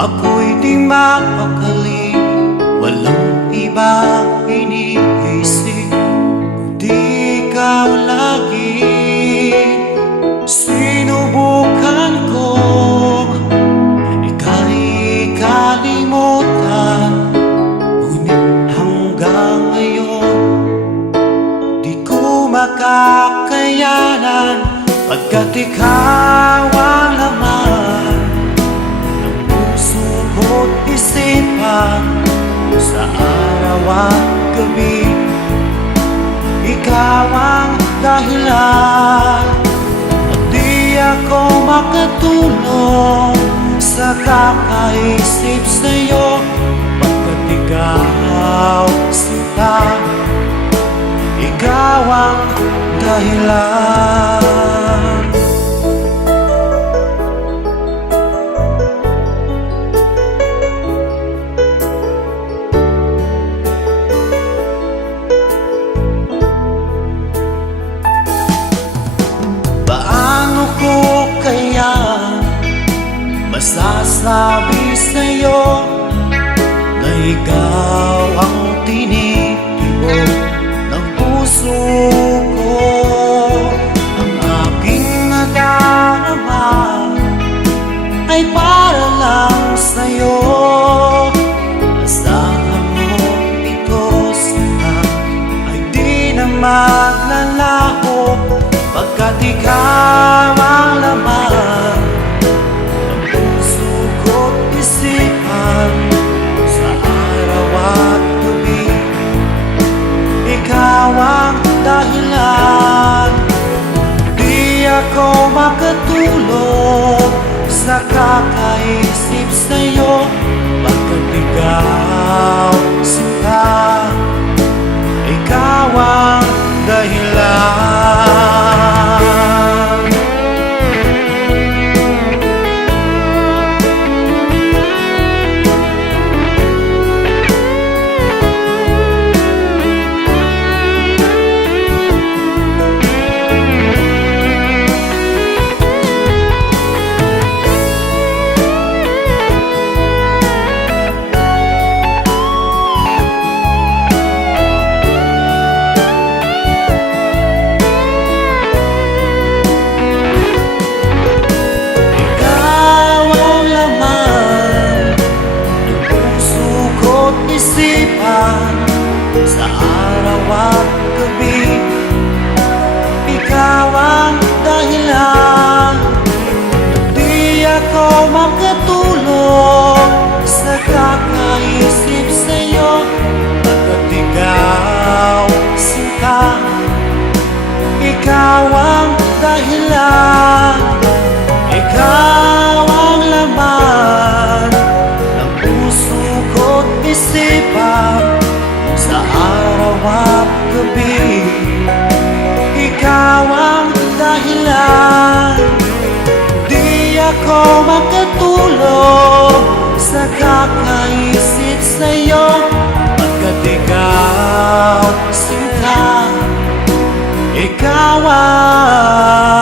Ako'y di mapakali, walang ibang iniisip kundi ikaw lagi. Sinubukan kong ika'y kalimutan, ngunit hanggang ngayon di ko makakayanan, pagkat ikaw ang laman ng puso ko't isipan. Sa araw at gabi, ikaw ang dahilan. At di ako makatulog sa kakaisip sa'yo, pagkat ikaw, sinta, ikaw ang dahilan. Paano ko kaya masasabi sa'yo na ikaw ang tinitibok ng puso ko? Ang aking nadarama ay para lang sa'yo. Asahan mo ito sana ay di na maglalaho, pagkat ikaw ang laman ng puso ko't isipan. Sa araw at gabi, ikaw ang dahilan. Di ako makatulog sa kakaisip sa'yo, pagkat ikaw, sinta, ikaw ang dahilan. Sa araw at gabi, ikaw ang dahilan. Di ako makatulog sa kakaisip sa'yo, pagkat ikaw, sinta, ikaw ang dahilan. Ikaw ang laman ng puso ko't isipan. Sa araw at gabi, ikaw ang dahilan. Di ako makatulog sa kakaisip sa'yo, pagkat ikaw, sinta, ikaw ang